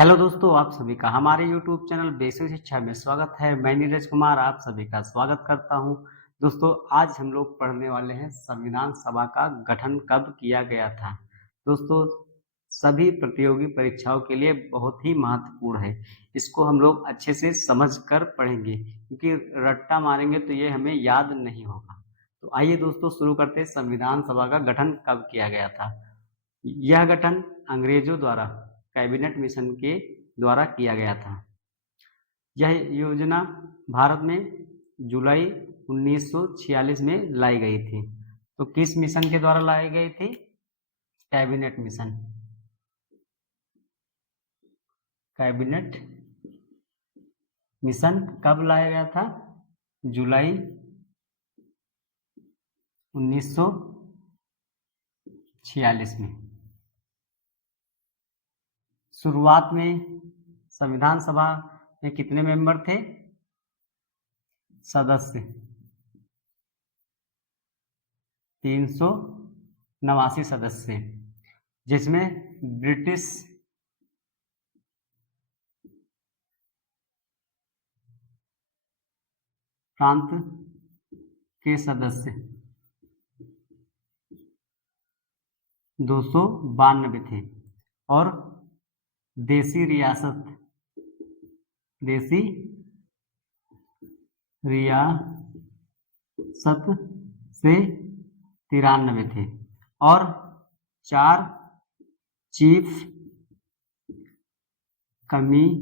Hello दोस्तों, आप सभी का हमारे YouTube चैनल बेसिक शिक्षा में स्वागत है। मैं नीरज कुमार आप सभी का स्वागत करता हूं। दोस्तों, आज हम लोग पढ़ने वाले हैं संविधान सभा का गठन कब किया गया था। दोस्तों, सभी प्रतियोगी परीक्षाओं के लिए बहुत ही महत्वपूर्ण है। इसको हम लोग अच्छे से समझ कर पढ़ेंगे, क्योंकि रट्टा मारेंगे तो ये हमें याद नहीं होगा। तो आइए दोस्तों, शुरू करते हैं। संविधान सभा का गठन कब किया गया था। यह गठन अंग्रेजों द्वारा कैबिनेट मिशन के द्वारा किया गया था। यह योजना भारत में जुलाई 1946 में लाई गई थी। तो किस मिशन के द्वारा लाई गई थी? Cabinet mission. कैबिनेट मिशन कब लाया गया था? जुलाई 1946 में। शुरुआत में संविधान सभा में कितने मेंबर थे? सदस्य 389 सदस्य, जिसमें ब्रिटिश प्रांत के सदस्य 292 थे और देसी रियासत से 93 थे और 4 चीफ कमिश्नरी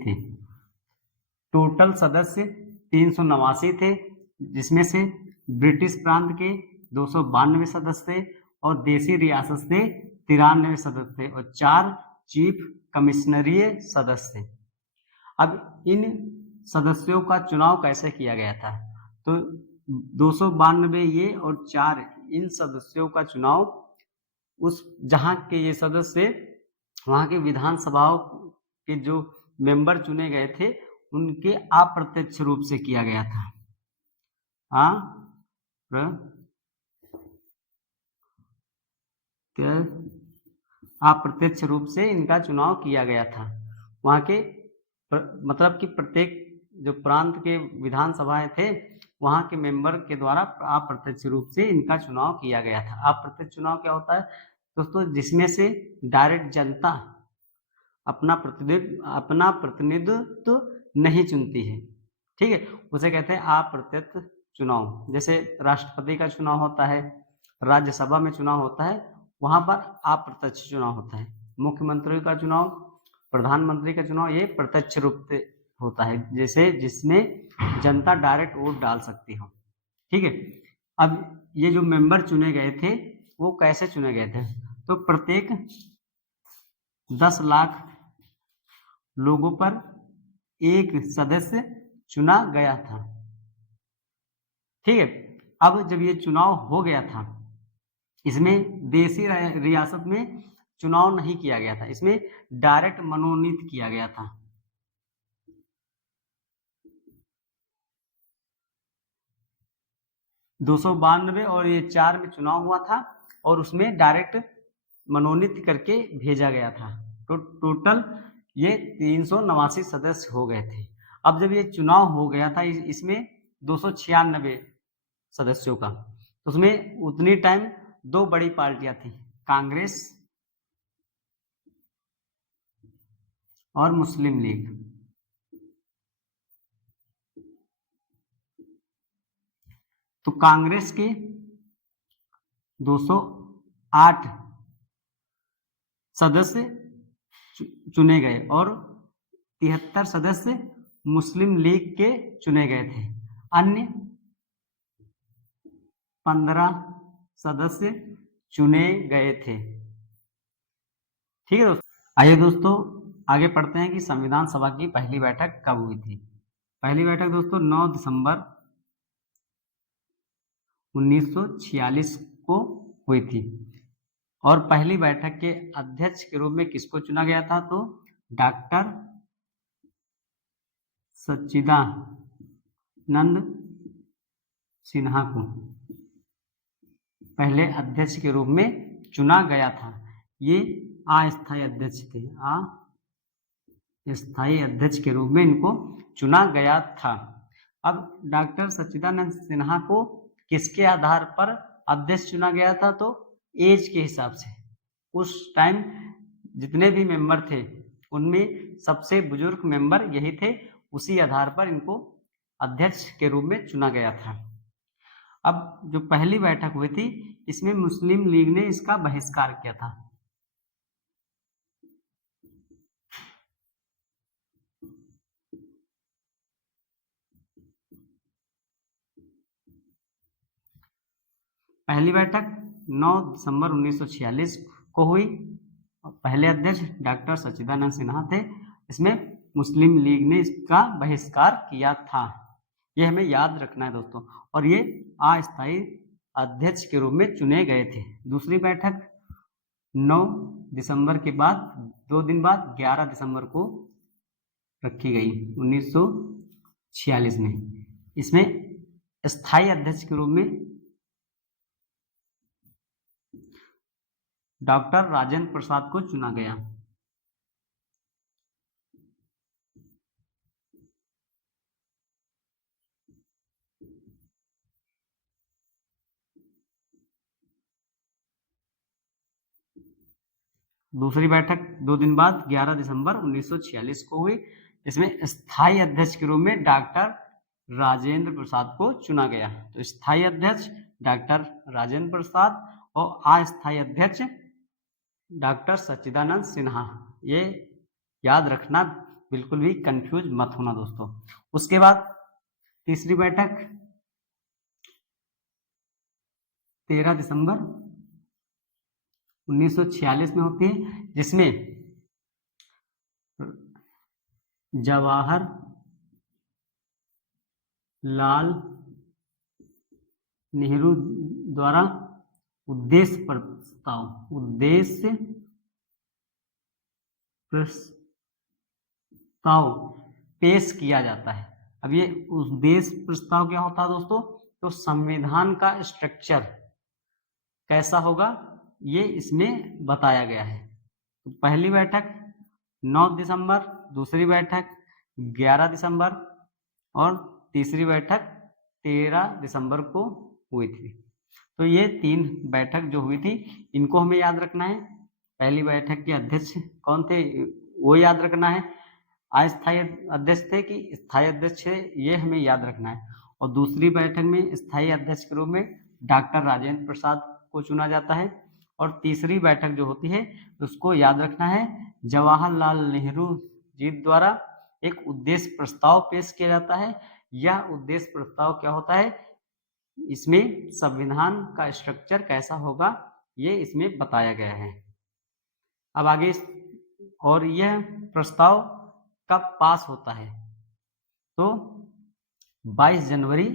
थे। टोटल सदस्य 389 थे, जिसमें से ब्रिटिश प्रांत के 292 सदस्य थे और देसी रियासत से 93 सदस्य थे और 4 चीफ कमिश्नरीय सदस्य थे। अब इन सदस्यों का चुनाव कैसे किया गया था? तो 292 ये और 4 इन सदस्यों का चुनाव उस जहां के ये सदस्य वहां के विधानसभाओं के जो मेंबर चुने गए थे उनके अप्रत्यक्ष रूप से किया गया था। अप्रत्यक्ष रूप से इनका चुनाव किया गया था। वहां के मतलब कि प्रत्येक जो प्रांत के विधानसभाएं थे वहां के मेंबर के द्वारा अप्रत्यक्ष रूप से इनका चुनाव किया गया था। अप्रत्यक्ष चुनाव क्या होता है दोस्तों? जिसमें से डायरेक्ट जनता अपना प्रतिनिधित्व नहीं चुनती है। ठीक है, उसे कहते हैं अप्रत्यक्ष चुनाव। जैसे राष्ट्रपति का चुनाव होता है, राज्यसभा में चुनाव होता है, वहां पर अप्रत्यक्ष चुनाव होता है। मुख्यमंत्री का चुनाव, प्रधानमंत्री का चुनाव ये प्रत्यक्ष रूप से होता है, जैसे जिसमें जनता डायरेक्ट वोट डाल सकती हो। ठीक है, अब ये जो मेंबर चुने गए थे वो कैसे चुने गए थे? तो प्रत्येक 10 लाख लोगों पर एक सदस्य चुना गया था। ठीक है, अब जब ये चुनाव हो गया था, इसमें देसी रियासत में चुनाव नहीं किया गया था, इसमें डायरेक्ट मनोनीत किया गया था। दो 292 और ये 4 में चुनाव हुआ था और उसमें डायरेक्ट मनोनीत करके भेजा गया था। तो टोटल ये 389 सदस्य हो गए थे। अब जब ये चुनाव हो गया था इसमें 296 सदस्यों का, तो उसमें उतनी टाइम 2 बड़ी पार्टियां थी, कांग्रेस और मुस्लिम लीग। तो कांग्रेस के 208 सदस्य चुने गए और 73 सदस्य मुस्लिम लीग के चुने गए थे। अन्य 15 सदस्य चुने गए थे। ठीक है दोस्तों, आइए दोस्तों आगे पढ़ते हैं कि संविधान सभा की पहली बैठक कब हुई थी। पहली बैठक दोस्तों 9 दिसंबर 1946 को हुई थी और पहली बैठक के अध्यक्ष के रूप में किसको चुना गया था? तो डॉक्टर सच्चिदानंद सिन्हा को पहले अध्यक्ष के रूप में चुना गया था। ये अस्थायी अध्यक्ष थे, अस्थायी अध्यक्ष के रूप में इनको चुना गया था। अब डॉक्टर सच्चिदानंद सिन्हा को किसके आधार पर अध्यक्ष चुना गया था? तो एज के हिसाब से। उस टाइम जितने भी मेंबर थे उनमें सबसे बुजुर्ग मेंबर यही थे, उसी आधार पर इनको अध्यक्ष के रूप में चुना गया था। अब जो पहली बैठक हुई थी इसमें मुस्लिम लीग ने इसका बहिष्कार किया था। पहली बैठक 9 दिसंबर 1946 को हुई। पहले अध्यक्ष डॉक्टर सच्चिदानंद सिन्हा थे। इसमें मुस्लिम लीग ने इसका बहिष्कार किया था। यह हमें याद रखना है दोस्तों। और ये अस्थायी अध्यक्ष के रूप में चुने गए थे। दूसरी बैठक 9 दिसंबर के बाद 2 दिन बाद 11 दिसंबर को रखी गई 1946 में। इसमें स्थायी अध्यक्ष के रूप में डॉक्टर राजेंद्र प्रसाद को चुना गया। दूसरी बैठक 2 दिन बाद 11 दिसंबर 1946 को हुई। इसमें स्थायी अध्यक्ष के रूप में डॉक्टर राजेंद्र प्रसाद को चुना गया। तो स्थायी अध्यक्ष डॉक्टर राजेंद्र प्रसाद और अस्थायी अध्यक्ष डॉक्टर सच्चिदानंद सिन्हा। ये याद रखना, बिल्कुल भी कंफ्यूज मत होना दोस्तों। उसके बाद तीसरी बैठक 13 दिसंबर 1946 में होती है, जिसमें जवाहर लाल नेहरू द्वारा उद्देश्य प्रस्ताव पेश किया जाता है। अब ये उद्देश्य प्रस्ताव क्या होता है दोस्तों? तो संविधान का स्ट्रक्चर कैसा होगा ये इसमें बताया गया है। तो पहली बैठक 9 दिसंबर, दूसरी बैठक 11 दिसंबर और तीसरी बैठक 13 दिसंबर को हुई थी। तो ये 3 बैठक जो हुई थी इनको हमें याद रखना है। पहली बैठक के अध्यक्ष कौन थे वो याद रखना है। अस्थायी अध्यक्ष थे कि स्थायी अध्यक्ष थे ये हमें याद रखना है। और दूसरी बैठक में स्थायी अध्यक्ष के रूप में डॉक्टर राजेंद्र प्रसाद को चुना जाता है। और तीसरी बैठक जो होती है उसको याद रखना है, जवाहरलाल नेहरू जी द्वारा एक उद्देश्य प्रस्ताव पेश किया जाता है। यह उद्देश्य प्रस्ताव क्या होता है? इसमें संविधान का स्ट्रक्चर कैसा होगा ये इसमें बताया गया है। अब आगे, और यह प्रस्ताव कब पास होता है? तो 22 जनवरी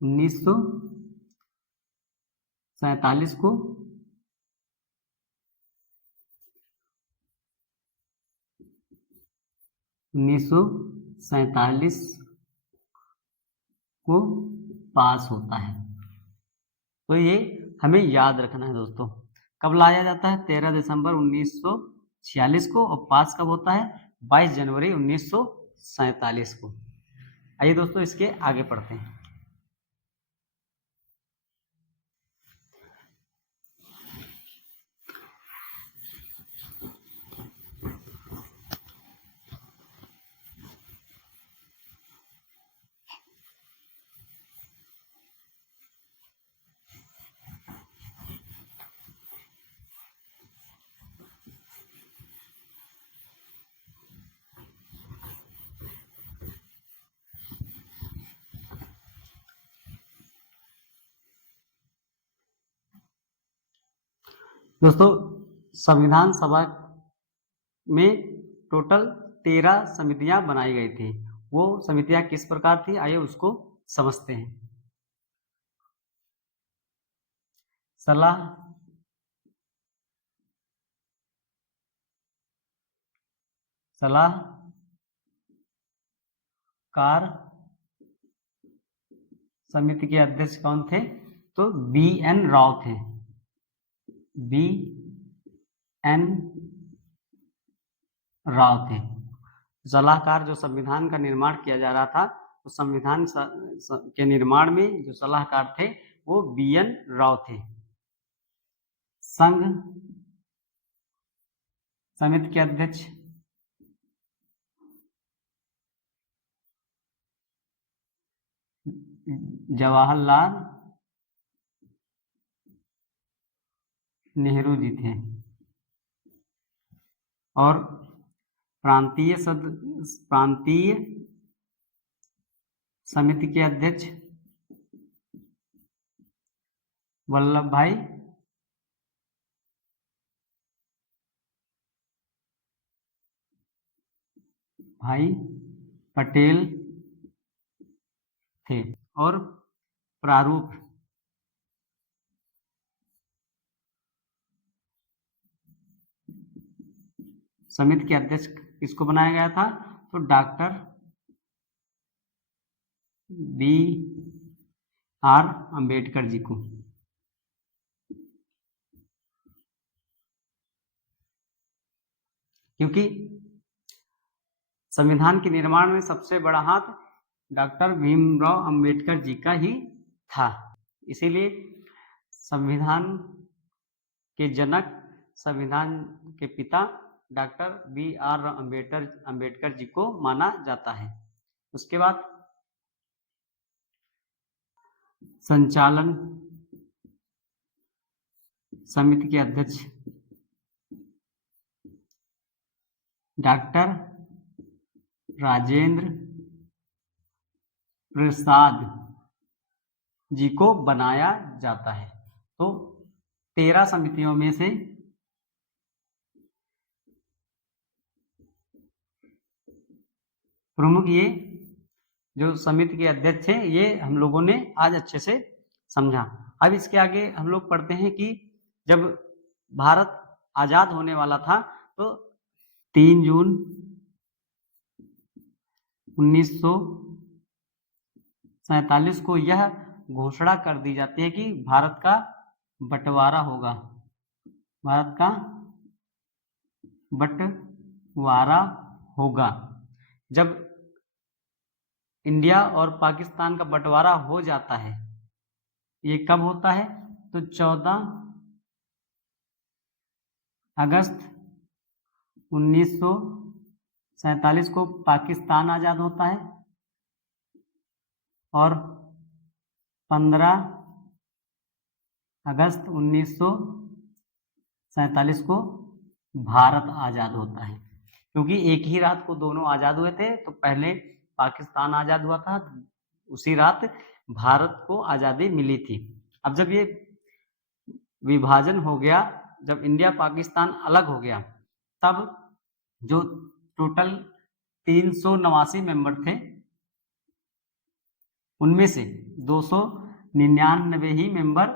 1947 को पास होता है। तो ये हमें याद रखना है दोस्तों। कब लाया जाता है? 13 दिसंबर 1946 को। और पास कब होता है? 22 जनवरी 1947 को। आइए दोस्तों इसके आगे पढ़ते हैं। दोस्तों संविधान सभा में टोटल 13 समितियां बनाई गई थी। वो समितियां किस प्रकार थी आइए उसको समझते हैं। सलाहकार समिति के अध्यक्ष कौन थे? तो बी एन राव थे। बी एन राव थे। सलाहकार, जो संविधान का निर्माण किया जा रहा था, तो संविधान के निर्माण में जो सलाहकार थे वो बी एन राव थे। संघ समिति के अध्यक्ष जवाहरलाल नेहरू जी थे। और प्रांतीय समिति के अध्यक्ष वल्लभ भाई पटेल थे। और प्रारूप समिति के अध्यक्ष किसको बनाया गया था? तो doctor B are Ambedkar ji को। क्योंकि संविधान के निर्माण में सबसे बड़ा हाथ डॉक्टर भीमराव अंबेडकर जी का ही था, इसीलिए संविधान के जनक, संविधान के पिता doctor B are Ambedkar ji को माना जाता है। उसके बाद संचालन समिति के अध्यक्ष डॉक्टर राजेंद्र प्रसाद जी को बनाया जाता है। तो 13 समितियों में से प्रमुख ये जो समिति के अध्यक्ष हैं, ये हम लोगों ने आज अच्छे से समझा। अब इसके आगे हम लोग पढ़ते हैं कि जब भारत आजाद होने वाला था तो 3 जून 1947 को यह घोषणा कर दी जाती है कि भारत का बंटवारा होगा। भारत का बंटवारा होगा। जब इंडिया और पाकिस्तान का बंटवारा हो जाता है, ये कब होता है? तो 14 अगस्त 1947 को पाकिस्तान आजाद होता है और 15 अगस्त 1947 को भारत आजाद होता है। क्योंकि एक ही रात को दोनों आजाद हुए थे, तो पहले पाकिस्तान आजाद हुआ था, उसी रात भारत को आजादी मिली थी। अब जब ये विभाजन हो गया, जब इंडिया पाकिस्तान अलग हो गया, तब जो टोटल 389 मेंबर थे, उनमें से 299 ही मेंबर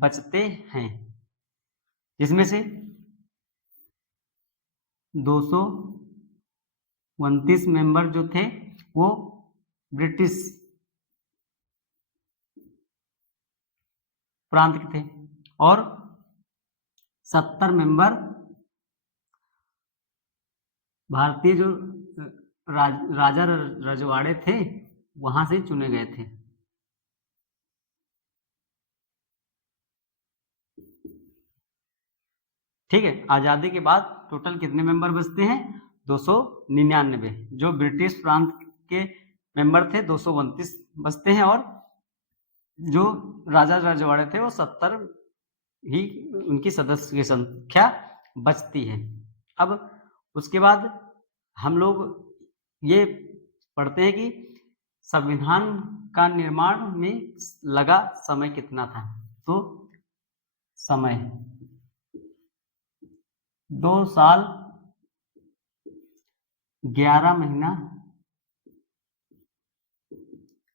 बचते हैं, जिसमें से 229 मेंबर जो थे वो ब्रिटिश प्रांत के थे और 70 मेंबर भारतीय जो राजा रजवाड़े थे वहां से चुने गए थे। ठीक है, आजादी के बाद टोटल कितने मेंबर बचते हैं? 299। जो ब्रिटिश प्रांत के मेंबर थे 229 बचते हैं और जो राजा रजवाड़े थे वो 70 ही उनकी सदस्य की संख्या बचती है। अब उसके बाद हम लोग ये पढ़ते हैं कि संविधान का निर्माण में लगा समय कितना था। तो समय 2 साल 11 महीना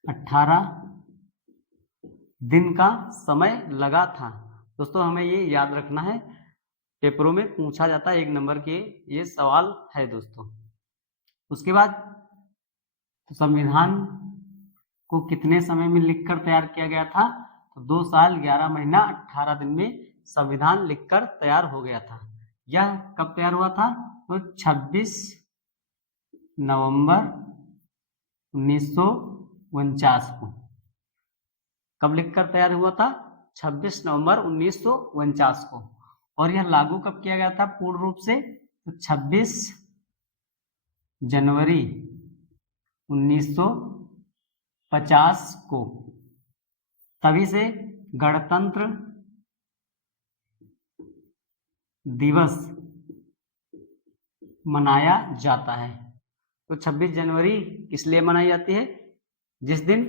18 दिन का समय लगा था। दोस्तों हमें ये याद रखना है, पेपरों में पूछा जाता है, 1 नंबर के ये सवाल है दोस्तों। उसके बाद संविधान को कितने समय में लिखकर तैयार किया गया था? तो 2 साल 11 महीना 18 दिन में संविधान लिखकर तैयार हो गया था। यह कब तैयार हुआ था? तो 26 नवंबर 1949 को। कब लिखकर तैयार हुआ था? 26 नवंबर 1949 को। और यह लागू कब किया गया था पूर्ण रूप से? तो 26 जनवरी 1950 को। तभी से गणतंत्र दिवस मनाया जाता है। तो 26 जनवरी किस लिए मनाई जाती है? जिस दिन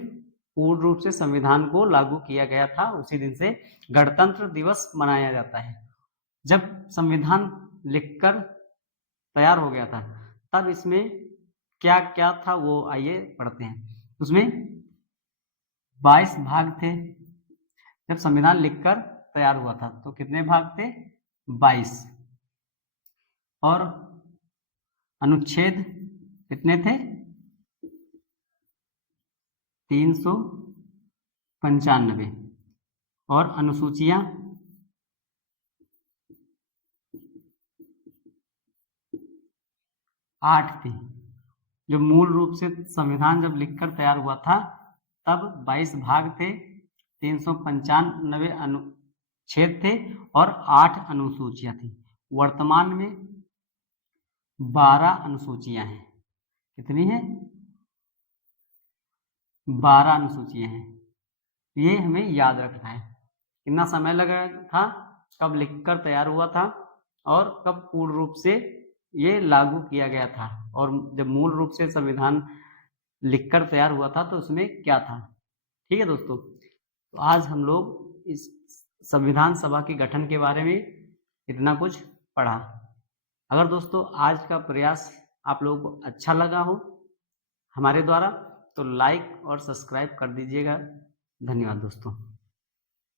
पूर्ण रूप से संविधान को लागू किया गया था, उसी दिन से गणतंत्र दिवस मनाया जाता है। जब संविधान लिखकर तैयार हो गया था, तब इसमें क्या क्या था वो आइए पढ़ते हैं। उसमें 22 भाग थे। जब संविधान लिखकर तैयार हुआ था तो कितने भाग थे? 22। और अनुच्छेद कितने थे? 395। और अनुसूचियां 8 थी। जो मूल रूप से संविधान जब लिखकर तैयार हुआ था तब 22 भाग थे, 395 अनुच्छेद थे और 8 अनुसूचियां थी। वर्तमान में 12 अनुसूचियां हैं। कितनी है? 12 अनुसूचियां हैं। ये हमें याद रखना है। कितना समय लगा था, कब लिखकर तैयार हुआ था और कब पूर्ण रूप से ये लागू किया गया था, और जब मूल रूप से संविधान लिखकर तैयार हुआ था तो उसमें क्या था। ठीक है दोस्तों, तो आज हम लोग इस संविधान सभा के गठन के बारे में इतना कुछ पढ़ा। अगर दोस्तों आज का प्रयास आप लोगों को अच्छा लगा हो हमारे द्वारा, तो लाइक और सब्सक्राइब कर दीजिएगा। धन्यवाद दोस्तों।